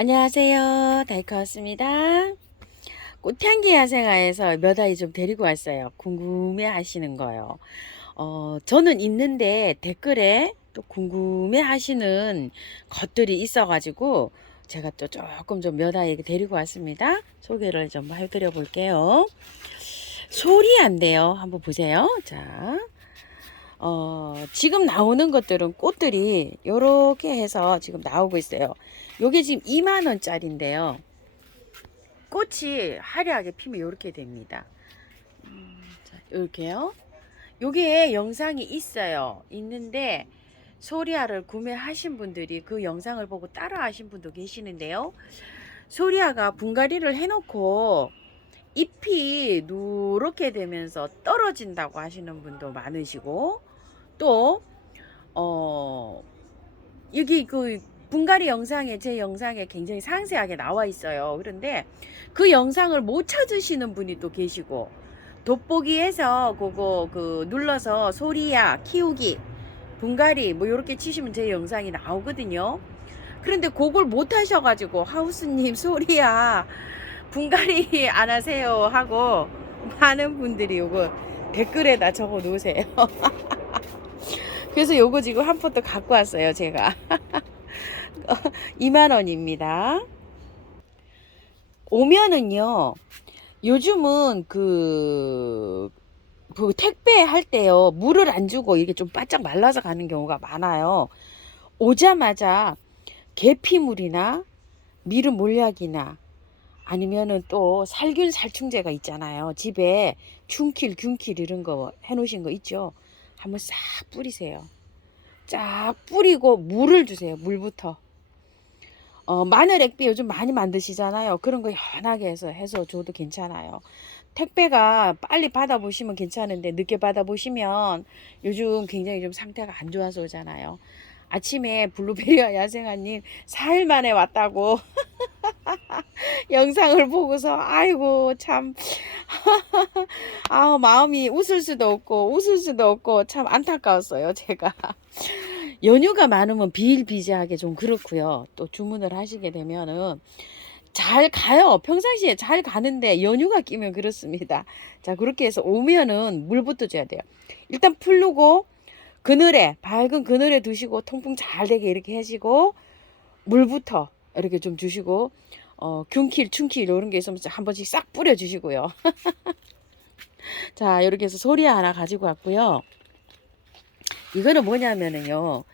안녕하세요. 다이커였습니다. 꽃향기 야생화에서 몇 아이 좀 데리고 왔어요. 궁금해 하시는 거요. 저는 있는데 댓글에 또 궁금해 하시는 것들이 있어가지고 제가 또 조금 좀 몇 아이 데리고 왔습니다. 소개를 좀 해드려 볼게요. 소리안데요. 한번 보세요. 자, 지금 나오는 것들은 꽃들이 요렇게 해서 지금 나오고 있어요. 요게 지금 2만원짜리인데요. 꽃이 화려하게 피면 이렇게 됩니다. 자, 이렇게요. 요게 영상이 있어요. 있는데 소리아를 구매하신 분들이 그 영상을 보고 따라 하신 분도 계시는데요. 소리아가 분갈이를 해놓고 잎이 누렇게 되면서 떨어진다고 하시는 분도 많으시고, 또 여기 그 분갈이 영상에, 제 영상에 굉장히 상세하게 나와 있어요. 그런데 그 영상을 못 찾으시는 분이 또 계시고, 돋보기에서 그거 눌러서 소리야 키우기 분갈이 뭐 이렇게 치시면 제 영상이 나오거든요. 그런데 그걸 못 하셔가지고 하우스님 소리야 분갈이 안 하세요 하고 많은 분들이 요거 댓글에다 적어 놓으세요. 그래서 요거 지금 한 포트 갖고 왔어요 제가. 2만원입니다. 오면은요, 요즘은 그 택배 할 때요, 물을 안 주고 이게 좀 바짝 말라서 가는 경우가 많아요. 오자마자 계피물이나 미름 몰약이나 아니면은 또 살균 살충제가 있잖아요. 집에 균킬 균킬 이런 거 해놓으신 거 있죠. 한번 싹 뿌리세요. 쫙 뿌리고 물을 주세요. 물부터. 마늘 액비 요즘 많이 만드시잖아요. 그런 거 연하게 해서 줘도 괜찮아요. 택배가 빨리 받아보시면 괜찮은데 늦게 받아보시면 요즘 굉장히 좀 상태가 안 좋아서 오잖아요. 아침에 블루베리와 야생아님 4일 만에 왔다고 영상을 보고서 아이고 참 아 마음이 웃을 수도 없고 웃을 수도 없고 참 안타까웠어요 제가. 연휴가 많으면 비일비재하게 좀 그렇고요. 또 주문을 하시게 되면은 잘 가요. 평상시에 잘 가는데 연휴가 끼면 그렇습니다. 자, 그렇게 해서 오면은 물부터 줘야 돼요. 일단 풀르고 그늘에, 밝은 그늘에 두시고 통풍 잘 되게 이렇게 하시고 물부터 이렇게 좀 주시고 균킬, 춘킬 이런 게 있으면 한 번씩 싹 뿌려 주시고요. 자, 이렇게 해서 소리 하나 가지고 왔고요. 이거는 뭐냐면은요.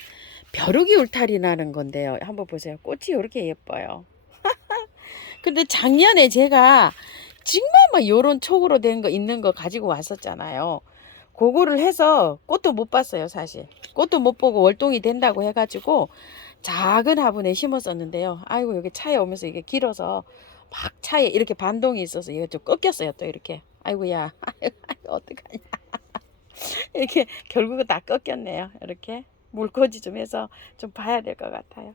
벼룩이 울타리 나는 건데요. 한번 보세요. 꽃이 이렇게 예뻐요. 근데 작년에 제가 정말 막 요런 촉으로 된 거 있는 거 가지고 왔었잖아요. 그거를 해서 꽃도 못 봤어요, 사실. 꽃도 못 보고 월동이 된다고 해가지고 작은 화분에 심었었는데요. 아이고, 여기 차에 오면서 이게 길어서 막 차에 이렇게 반동이 있어서 이거 좀 꺾였어요, 또 이렇게. 아이고야, 아이고, 어떡하냐. 이렇게 결국은 다 꺾였네요. 이렇게 물꽂이 좀 해서 좀 봐야 될 것 같아요.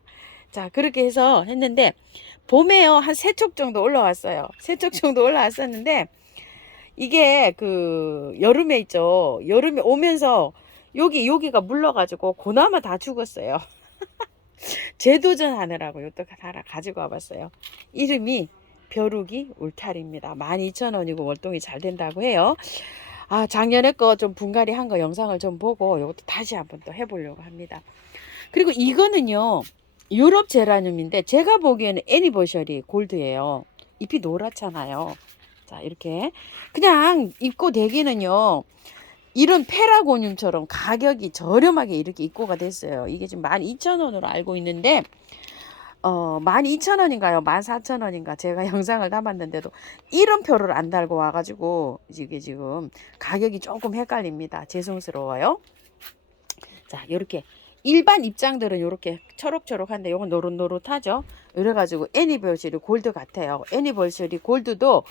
자, 그렇게 해서 했는데 봄에요 한 3촉 정도 올라왔어요. 3촉 정도 올라왔었는데 이게 그 여름에 있죠. 여름에 오면서 여기가 물러가지고 고나마 다 죽었어요. 재도전하느라고 요또 하나 가지고 와봤어요. 이름이 벼룩이 울타리입니다. 12,000원이고 월동이 잘 된다고 해요. 아, 작년에 거 좀 분갈이 한 거 영상을 좀 보고 이것도 다시 한번 또 해보려고 합니다. 그리고 이거는요, 유럽 제라늄인데 제가 보기에는 애니버셔리 골드예요. 잎이 노랗잖아요. 자, 이렇게 그냥 입고 대기는요, 이런 페라고늄처럼 가격이 저렴하게 이렇게 입고가 됐어요. 이게 지금 12,000원으로 알고 있는데 12,000원인가요? 14,000원인가? 제가 영상을 담았는데도 이름표를 안 달고 와가지고 이게 지금 가격이 조금 헷갈립니다. 죄송스러워요. 자, 요렇게 일반 입장들은 요렇게 초록초록한데 요건 노릇노릇하죠. 이래가지고 애니버셔리 골드 같아요. 애니버셔리 골드도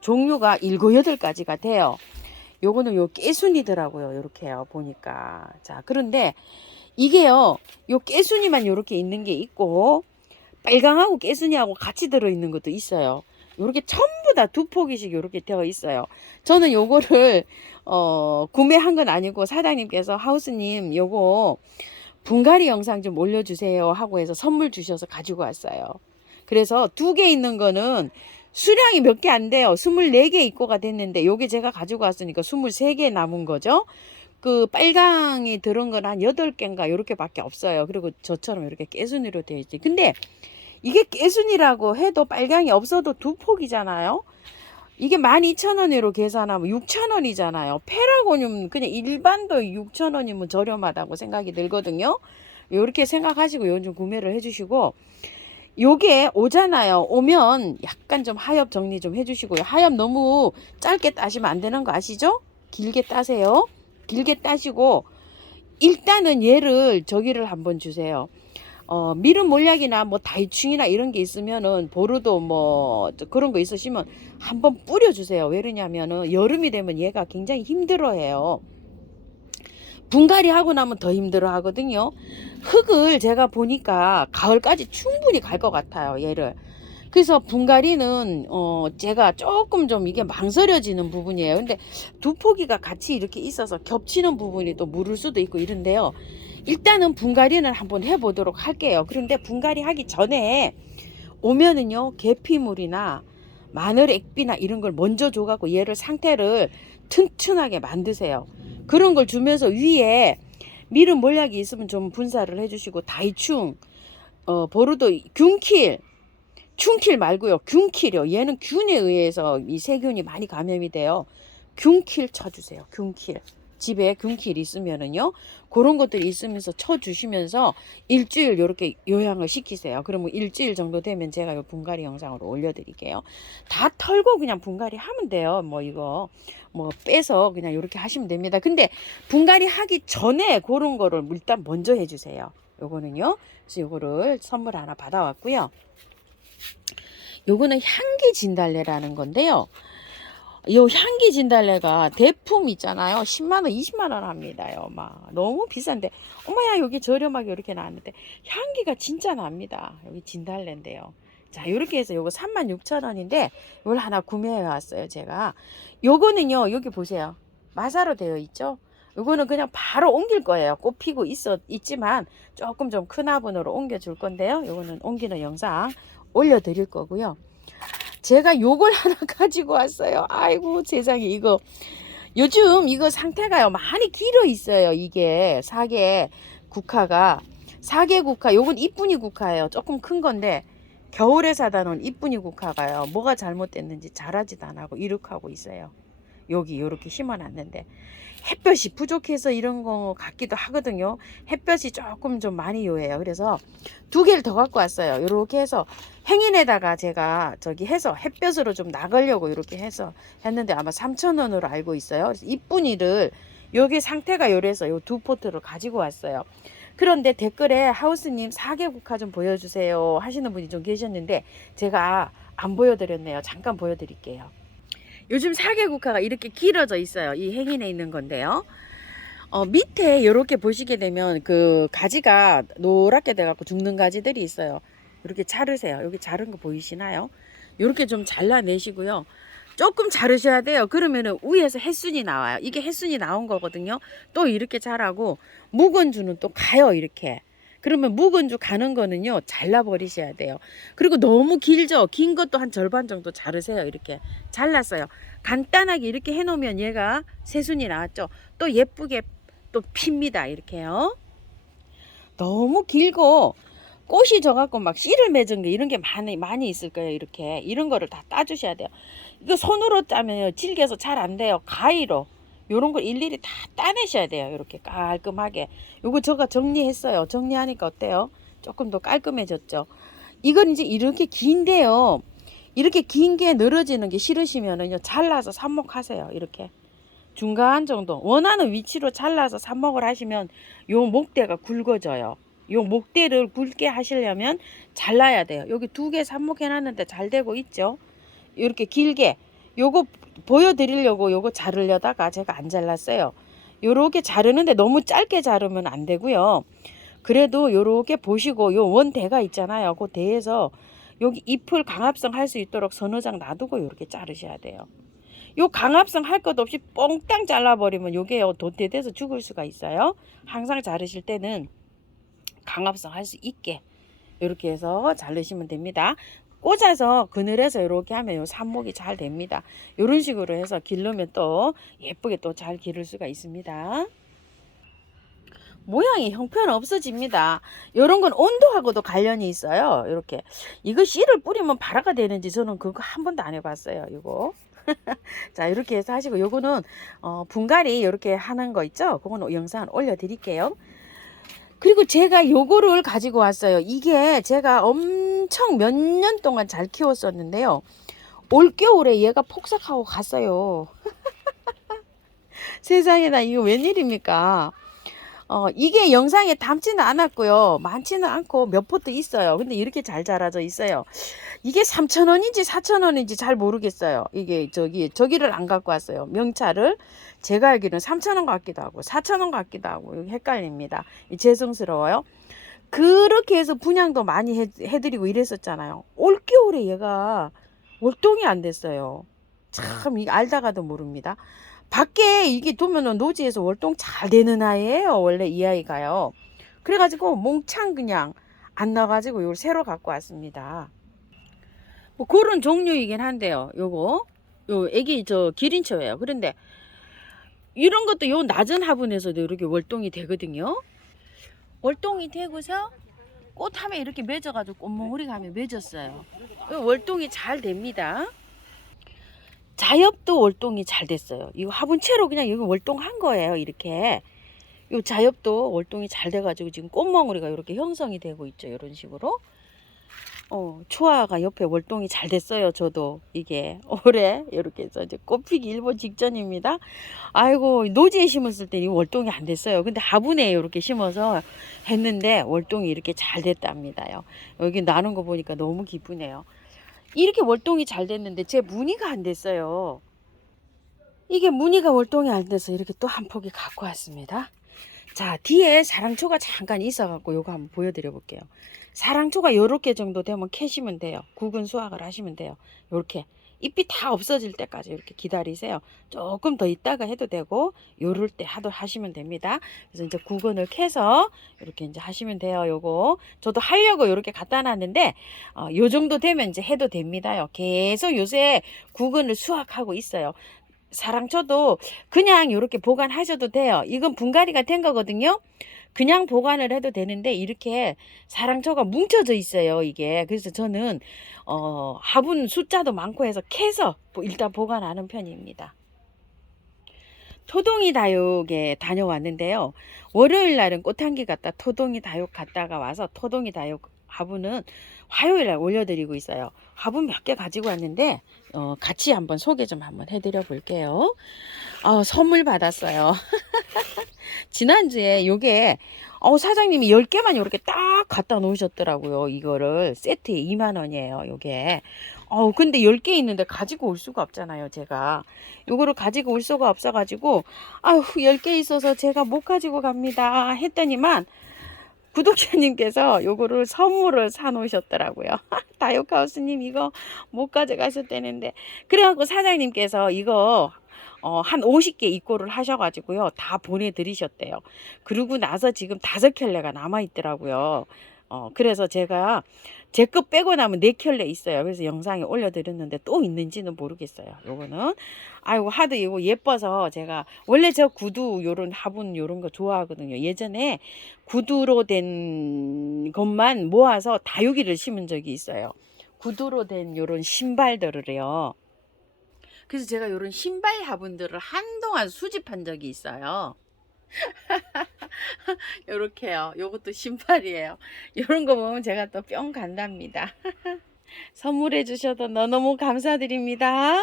종류가 7, 8가지가 돼요. 요거는 요 깨순이더라고요. 요렇게요. 보니까. 자, 그런데 이게요, 요 깨순이만 요렇게 있는 게 있고 빨강하고 깨순이하고 같이 들어있는 것도 있어요. 요렇게 전부 다 2포기씩 요렇게 되어 있어요. 저는 요거를 구매한 건 아니고 사장님께서 하우스님 요거 분갈이 영상 좀 올려주세요 하고 해서 선물 주셔서 가지고 왔어요. 그래서 2개 있는 거는 수량이 몇 개 안 돼요. 24개 입고가 됐는데 요게 제가 가지고 왔으니까 23개 남은 거죠. 그 빨강이 들은 건 한 8개인가 요렇게 밖에 없어요. 그리고 저처럼 이렇게 깨순이로 되어 있지. 근데 이게 깨순이라고 해도 빨강이 없어도 2폭이잖아요. 이게 12,000원으로 계산하면 6,000원이잖아요. 페라고늄 그냥 일반도 6,000원이면 저렴하다고 생각이 들거든요. 요렇게 생각하시고 요즘 구매를 해주시고, 요게 오잖아요. 오면 약간 좀 하엽 정리 좀 해주시고요. 하엽 너무 짧게 따시면 안 되는 거 아시죠? 길게 따세요. 길게 따시고 일단은 얘를 저기를 한번 주세요. 미름 몰약이나 뭐 다이충이나 이런 게 있으면은 보르도 뭐 그런 거 있으시면 한번 뿌려주세요. 왜냐면은 여름이 되면 얘가 굉장히 힘들어해요. 분갈이 하고 나면 더 힘들어 하거든요. 흙을 제가 보니까 가을까지 충분히 갈 것 같아요, 얘를. 그래서 분갈이는 제가 조금 좀 이게 망설여지는 부분이에요. 근데 2포기가 같이 이렇게 있어서 겹치는 부분이 또 물을 수도 있고 이런데요. 일단은 분갈이는 한번 해보도록 할게요. 그런데 분갈이 하기 전에 오면은요, 계피물이나 마늘 액비나 이런 걸 먼저 줘갖고 얘를 상태를 튼튼하게 만드세요. 그런 걸 주면서 위에 미름 몰약이 있으면 좀 분사를 해주시고, 다이충, 보르도, 균킬, 균킬 말고요. 균킬이요. 얘는 균에 의해서 이 세균이 많이 감염이 돼요. 균킬 쳐주세요. 균킬. 집에 균킬 있으면은요. 그런 것들이 있으면서 쳐주시면서 일주일 이렇게 요양을 시키세요. 그러면 일주일 정도 되면 제가 요 분갈이 영상으로 올려드릴게요. 다 털고 그냥 분갈이 하면 돼요. 뭐 이거 뭐 빼서 그냥 이렇게 하시면 됩니다. 근데 분갈이 하기 전에 그런 거를 일단 먼저 해주세요. 요거는요. 그래서 요거를 선물 하나 받아왔고요. 요거는 향기 진달래라는 건데요. 요 향기 진달래가 대품 있잖아요. 10만원, 20만원 합니다요. 막 너무 비싼데, 어머야, 여기 저렴하게 이렇게 나왔는데 향기가 진짜 납니다. 여기 진달래인데요. 자, 이렇게 해서 요거 36,000원인데 이걸 하나 구매해 왔어요, 제가. 요거는요, 여기 보세요. 마사로 되어 있죠? 요거는 그냥 바로 옮길 거예요. 꽃 피고 있지만 조금 좀 큰 화분으로 옮겨 줄 건데요. 요거는 옮기는 영상 올려드릴 거고요. 제가 요걸 하나 가지고 왔어요. 아이고 세상에, 이거 요즘 이거 상태가요 많이 길어 있어요. 이게 사계 국화가, 사계 국화, 요건 이쁜이 국화예요. 조금 큰 건데 겨울에 사다 놓은 이쁜이 국화가요, 뭐가 잘못됐는지 자라지도 안 하고 이렇게 있어요. 여기 요렇게 심어놨는데 햇볕이 부족해서 이런 거 같기도 하거든요. 햇볕이 조금 좀 많이 요해요. 그래서 2개를 더 갖고 왔어요. 요렇게 해서 행인에다가 제가 저기 해서 햇볕으로 좀 나가려고 이렇게 해서 했는데 아마 3,000원으로 알고 있어요. 그래서 이쁜이를, 여기 상태가 요래서 요 2포트를 가지고 왔어요. 그런데 댓글에 하우스님 사계 국화 좀 보여주세요 하시는 분이 좀 계셨는데 제가 안 보여드렸네요. 잠깐 보여드릴게요. 요즘 사계 국화가 이렇게 길어져 있어요. 이 행인에 있는 건데요. 밑에 이렇게 보시게 되면 그 가지가 노랗게 돼갖고 죽는 가지들이 있어요. 이렇게 자르세요. 여기 자른 거 보이시나요? 이렇게 좀 잘라내시고요. 조금 자르셔야 돼요. 그러면은 위에서 햇순이 나와요. 이게 햇순이 나온 거거든요. 또 이렇게 자라고 묵은 주는 또 가요. 이렇게. 그러면 묵은 주 가는 거는요, 잘라버리셔야 돼요. 그리고 너무 길죠? 긴 것도 한 절반 정도 자르세요. 이렇게 잘랐어요. 간단하게 이렇게 해놓으면 얘가 새순이 나왔죠. 또 예쁘게 또 핍니다. 이렇게요. 너무 길고 꽃이 져갖고 막 씨를 맺은 게 이런 게 많이 있을 거예요. 이렇게 이런 거를 다 따주셔야 돼요. 이거 손으로 따면 질겨서 잘 안 돼요. 가위로 요런 걸 일일이 다 따내셔야 돼요. 이렇게 깔끔하게. 요거 제가 정리했어요. 정리하니까 어때요? 조금 더 깔끔해졌죠. 이건 이제 이렇게 긴데요. 이렇게 긴 게 늘어지는 게 싫으시면은요, 잘라서 삽목하세요. 이렇게 중간 정도 원하는 위치로 잘라서 삽목을 하시면 요 목대가 굵어져요. 요 목대를 굵게 하시려면 잘라야 돼요. 여기 2개 삽목해 놨는데 잘 되고 있죠. 이렇게 길게 요거 보여드리려고 요거 자르려다가 제가 안 잘랐어요. 요렇게 자르는데 너무 짧게 자르면 안 되고요. 그래도 요렇게 보시고 요 원대가 있잖아요. 그 대에서 여기 잎을 강합성 할 수 있도록 서너 장 놔두고 요렇게 자르셔야 돼요. 요 강합성 할 것 없이 뽕땅 잘라버리면 요게요 도태돼서 죽을 수가 있어요. 항상 자르실 때는 강합성 할 수 있게 이렇게 해서 자르시면 됩니다. 꽂아서 그늘에서 이렇게 하면 요 삽목이 잘 됩니다. 이런 식으로 해서 기르면 또 예쁘게 또 잘 기를 수가 있습니다. 모양이 형편 없어집니다. 이런 건 온도하고도 관련이 있어요. 이렇게 이거 씨를 뿌리면 발화가 되는지 저는 그거 한 번도 안 해봤어요. 이거 자 이렇게 해서 하시고, 요거는 분갈이 이렇게 하는 거 있죠. 그거는 영상 올려드릴게요. 그리고 제가 요거를 가지고 왔어요. 이게 제가 엄청 몇 년 동안 잘 키웠었는데요. 올겨울에 얘가 폭삭하고 갔어요. 세상에나 이거 웬일입니까? 이게 영상에 담지는 않았고요. 많지는 않고 몇 포트 있어요. 근데 이렇게 잘 자라져 있어요. 이게 3,000원인지 4,000원인지 잘 모르겠어요. 이게 저기를 안 갖고 왔어요. 명찰을. 제가 알기로는 3,000원 같기도 하고 4,000원 같기도 하고 헷갈립니다. 죄송스러워요. 그렇게 해서 분양도 많이 해드리고 이랬었잖아요. 올겨울에 얘가 월동이 안 됐어요. 참 이거 알다가도 모릅니다. 밖에 이게 두면은 노지에서 월동 잘 되는 아이예요. 원래 이 아이가요. 그래가지고 몽창 그냥 안 나가지고 이걸 새로 갖고 왔습니다. 뭐 그런 종류이긴 한데요. 요거 요 애기 기린초예요. 그런데 이런 것도 요 낮은 화분에서도 이렇게 월동이 되거든요. 월동이 되고서 꽃하면 이렇게 맺어가지고 꽃몽우리 가면 맺었어요. 월동이 잘 됩니다. 자엽도 월동이 잘 됐어요. 이거 화분채로 그냥 여기 월동한 거예요. 이렇게 요 자엽도 월동이 잘 돼가지고 지금 꽃몽우리가 이렇게 형성이 되고 있죠. 이런 식으로. 초아가 옆에 월동이 잘 됐어요. 저도 이게 올해 이렇게 해서 이제 꽃피기 일보 직전입니다. 아이고 노지에 심었을 때 이 월동이 안 됐어요. 근데 화분에 이렇게 심어서 했는데 월동이 이렇게 잘 됐답니다요. 여기 나는 거 보니까 너무 기쁘네요. 이렇게 월동이 잘 됐는데 제 무늬가 안 됐어요. 이게 무늬가 월동이 안 돼서 이렇게 또 한 포기 갖고 왔습니다. 자, 뒤에 사랑초가 잠깐 있어갖고 요거 한번 보여드려 볼게요. 사랑초가 요렇게 정도 되면 캐시면 돼요. 굳은 수확을 하시면 돼요. 요렇게 잎이 다 없어질 때까지 이렇게 기다리세요. 조금 더 있다가 해도 되고 요럴 때 하시면 됩니다. 그래서 이제 굳은을 캐서 이렇게 이제 하시면 돼요. 요거 저도 하려고 이렇게 갖다 놨는데 요 정도 되면 이제 해도 됩니다요. 계속 요새 굳은을 수확하고 있어요. 사랑초도 그냥 이렇게 보관하셔도 돼요. 이건 분갈이가 된 거거든요. 그냥 보관을 해도 되는데 이렇게 사랑초가 뭉쳐져 있어요. 이게 그래서 저는 화분 숫자도 많고 해서 캐서 일단 보관하는 편입니다. 토동이 다육에 다녀왔는데요. 월요일 날은 꽃향기 갔다 토동이 다육 갔다가 와서 토동이 다육 화분은 화요일 날 올려드리고 있어요. 화분 몇 개 가지고 왔는데 같이 한번 소개 좀 한번 해드려 볼게요. 선물 받았어요. 지난주에 요게 사장님이 10개만 이렇게 딱 갖다 놓으셨더라고요. 이거를 세트에 2만원이에요. 요게 근데 10개 있는데 가지고 올 수가 없잖아요. 제가 요거를 가지고 올 수가 없어 가지고 10개 있어서 제가 못 가지고 갑니다 했더니만 구독자님께서 요거를 선물을 사 놓으셨더라고요. 다육하우스님 이거 못 가져가셨다는데, 그래갖고 사장님께서 이거 한 50개 입고를 하셔가지고요 다 보내드리셨대요. 그러고 나서 지금 5켤레가 남아있더라고요. 그래서 제가 제 거 빼고 나면 4켤레 있어요. 그래서 영상에 올려드렸는데 또 있는지는 모르겠어요. 요거는 아이고 하도 이거 예뻐서 제가 원래 저 구두 요런 화분 요런 거 좋아하거든요. 예전에 구두로 된 것만 모아서 다육이를 심은 적이 있어요. 구두로 된 요런 신발들을요. 그래서 제가 요런 신발 화분들을 한동안 수집한 적이 있어요. 요렇게요. 요것도 신발이에요. 요런 거 보면 제가 또 뿅 간답니다. 선물해 주셔서 너무 감사드립니다.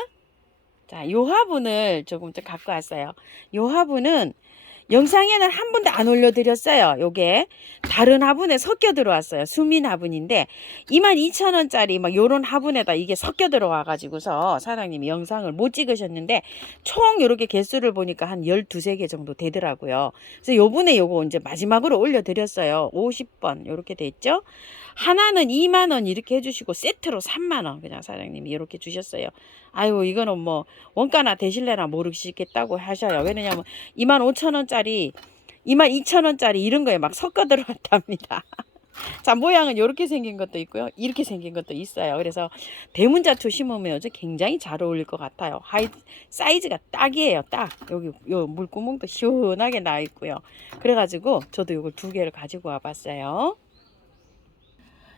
자, 요 화분을 조금 더 갖고 왔어요. 요 화분은 영상에는 한 번도 안 올려드렸어요. 요게 다른 화분에 섞여 들어왔어요. 수민 화분인데 22,000원짜리 막 요런 화분에다 이게 섞여 들어와 가지고서 사장님이 영상을 못 찍으셨는데 총 요렇게 개수를 보니까 한 12~13개 정도 되더라고요. 그래서 요번에 요거 이제 마지막으로 올려드렸어요. 50번 요렇게 돼 있죠. 하나는 2만원 이렇게 해주시고 세트로 3만원 그냥 사장님이 이렇게 주셨어요. 아유 이거는 뭐 원가나 대실래나 모르시겠다고 하셔요. 왜냐면 25,000원짜리 22,000원짜리 이런 거에 막 섞어 들어왔답니다. 자, 모양은 이렇게 생긴 것도 있고요. 이렇게 생긴 것도 있어요. 그래서 대문자투 심으면 굉장히 잘 어울릴 것 같아요. 사이즈가 딱이에요. 딱. 여기 요 물구멍도 시원하게 나 있고요. 그래가지고 저도 이걸 2개를 가지고 와봤어요.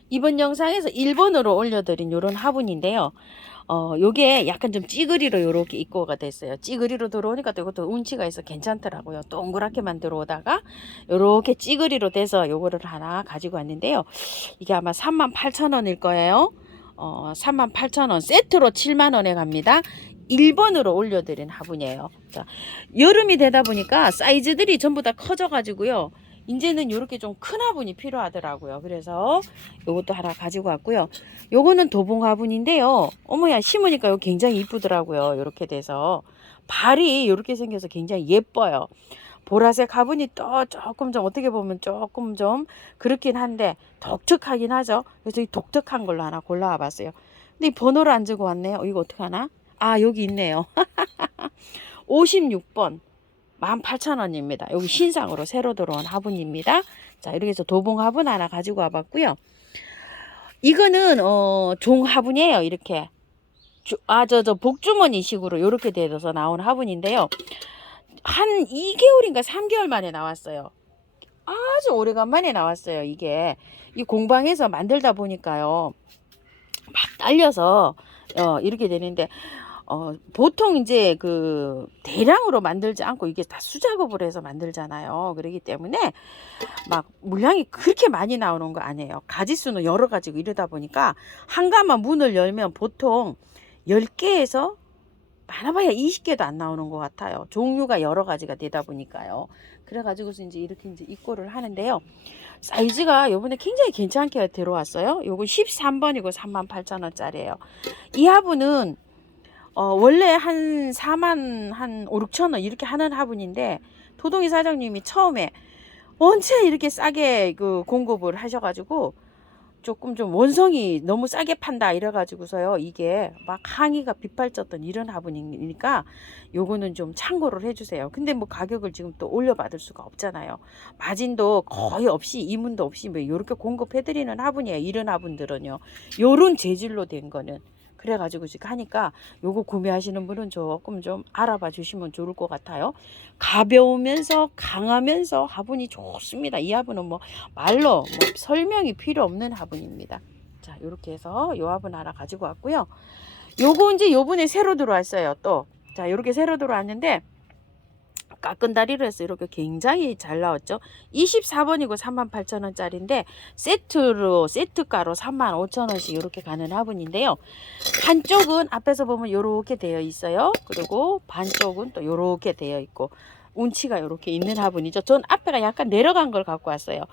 이번 영상에서 1번으로 올려드린 요런 화분인데요. 요게 약간 좀 찌그리로 요렇게 입고가 됐어요. 찌그리로 들어오니까 또 이것도 운치가 있어 괜찮더라고요. 동그랗게만 들어오다가 요렇게 찌그리로 돼서 요거를 하나 가지고 왔는데요. 이게 아마 38,000원일 거예요. 38,000원 세트로 7만원에 갑니다. 1번으로 올려드린 화분이에요. 자, 여름이 되다 보니까 사이즈들이 전부 다 커져 가지고요. 이제는 이렇게 좀 큰 화분이 필요하더라고요. 그래서 요것도 하나 가지고 왔고요. 요거는 도봉 화분인데요. 어머야, 심으니까 요 굉장히 이쁘더라고요. 이렇게 돼서 발이 이렇게 생겨서 굉장히 예뻐요. 보라색 화분이 또 조금 좀 어떻게 보면 조금 좀 그렇긴 한데 독특하긴 하죠. 그래서 이 독특한 걸로 하나 골라와 봤어요. 근데 이 번호를 안 적어 왔네요. 이거 어떡하나? 아, 여기 있네요. 56번 18,000원입니다. 여기 신상으로 새로 들어온 화분입니다. 자, 이렇게 해서 도봉 화분 하나 가지고 와봤고요. 이거는 종 화분이에요. 이렇게 저 복주머니 식으로 이렇게 되어서 나온 화분인데요. 한 2개월인가 3개월 만에 나왔어요. 아주 오래간만에 나왔어요. 이게 이 공방에서 만들다 보니까요, 막 딸려서 이렇게 되는데, 보통 이제 그 대량으로 만들지 않고 이게 다 수작업을 해서 만들잖아요. 그렇기 때문에 막 물량이 그렇게 많이 나오는 거 아니에요. 가지수는 여러 가지고 이러다 보니까 한 가마 문을 열면 보통 10개에서 많아봐야 20개도 안 나오는 것 같아요. 종류가 여러 가지가 되다 보니까요. 그래가지고서 이제 이렇게 이제 입고를 하는데요. 사이즈가 요번에 굉장히 괜찮게 들어왔어요. 요거 13번이고 38,000원짜리예요. 이 화분은 원래 한 4만 한 5, 6천원 이렇게 하는 화분인데 도동이 사장님이 처음에 원체 이렇게 싸게 그 공급을 하셔가지고 조금 좀 원성이 너무 싸게 판다 이래가지고서요, 이게 막 항의가 빗발쳤던 이런 화분이니까 요거는 좀 참고를 해주세요. 근데 뭐 가격을 지금 또 올려받을 수가 없잖아요. 마진도 거의 없이 이문도 없이 뭐 요렇게 공급해드리는 화분이에요. 이런 화분들은요, 요런 재질로 된 거는. 그래가지고 지금 하니까 요거 구매하시는 분은 조금 좀 알아봐 주시면 좋을 것 같아요. 가벼우면서 강하면서 화분이 좋습니다. 이 화분은 뭐 말로 뭐 설명이 필요 없는 화분입니다. 자, 요렇게 해서 요 화분 하나 가지고 왔고요. 요거 이제 요번에 새로 들어왔어요. 또 자, 요렇게 새로 들어왔는데 깎은 다리로 해서 이렇게 굉장히 잘 나왔죠. 24번이고 38,000원짜리인데 세트가로 35,000원씩 이렇게 가는 화분인데요. 한쪽은 앞에서 보면 이렇게 되어 있어요. 그리고 반쪽은 또 이렇게 되어 있고 운치가 이렇게 있는 화분이죠. 전 앞에가 약간 내려간 걸 갖고 왔어요.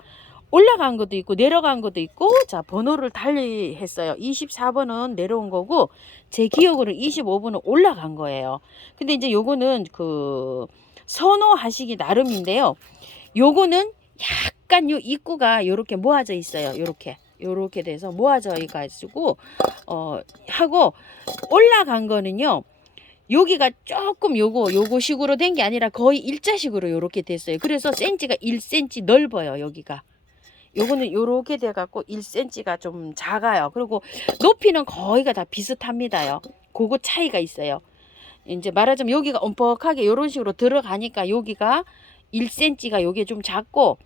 올라간 것도 있고 내려간 것도 있고, 자, 번호를 달리 했어요. 24번은 내려온 거고 제 기억으로 25번은 올라간 거예요. 근데 이제 요거는 그 선호하시기 나름인데요. 요거는 약간 요 입구가 요렇게 모아져 있어요. 요렇게 돼서 모아져 가지고 하고 올라간 거는요, 여기가 조금 요거 식으로 된 게 아니라 거의 일자식으로 요렇게 됐어요. 그래서 센치가 1cm 넓어요. 여기가 요거는 요렇게 돼 갖고 1cm가 좀 작아요. 그리고 높이는 거의가 다 비슷합니다요. 그거 차이가 있어요. 이제 말하자면 여기가 엄뻑하게 이런 식으로 들어가니까 여기가 1cm가 여기 좀 작고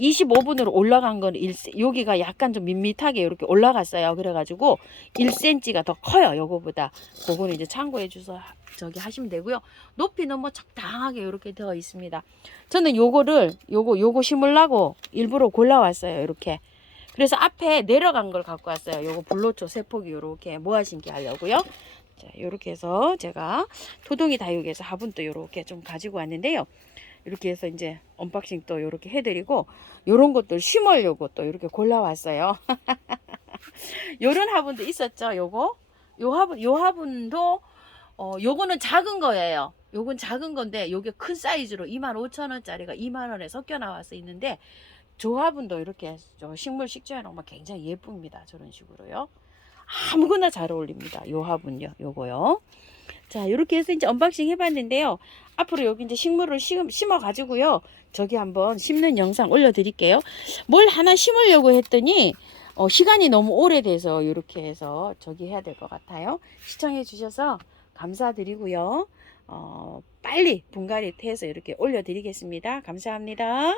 25분으로 올라간 건 여기가 약간 좀 밋밋하게 이렇게 올라갔어요. 그래가지고 1cm가 더 커요. 요거보다. 그거는 이제 참고해 주셔서 저기 하시면 되고요. 높이는 뭐 적당하게 이렇게 되어 있습니다. 저는 요거를 요거 심으려고 일부러 골라왔어요. 이렇게. 그래서 앞에 내려간 걸 갖고 왔어요. 요거 블로초 세포기 요렇게 모아 심기 하려고요. 자, 요렇게 해서 제가 토동이 다육에서 화분도 요렇게 좀 가지고 왔는데요. 이렇게 해서 이제 언박싱 또 요렇게 해드리고 요런 것들 심으려고 또 이렇게 골라왔어요. 요런 화분도 있었죠. 요 화분도 요거는 작은 거예요. 요건 작은 건데 요게 큰 사이즈로 25,000원짜리가 2만원에 섞여 나와서 있는데 저 화분도 이렇게 식물 식재해 놓으면 굉장히 예쁩니다. 저런 식으로요. 아무거나 잘 어울립니다. 요 화분요. 요거요. 자, 이렇게 해서 이제 언박싱 해봤는데요. 앞으로 여기 이제 식물을 심어가지고요. 저기 한번 심는 영상 올려드릴게요. 뭘 하나 심으려고 했더니, 시간이 너무 오래돼서 이렇게 해서 저기 해야 될 것 같아요. 시청해주셔서 감사드리고요. 빨리 분갈이 해서 이렇게 올려드리겠습니다. 감사합니다.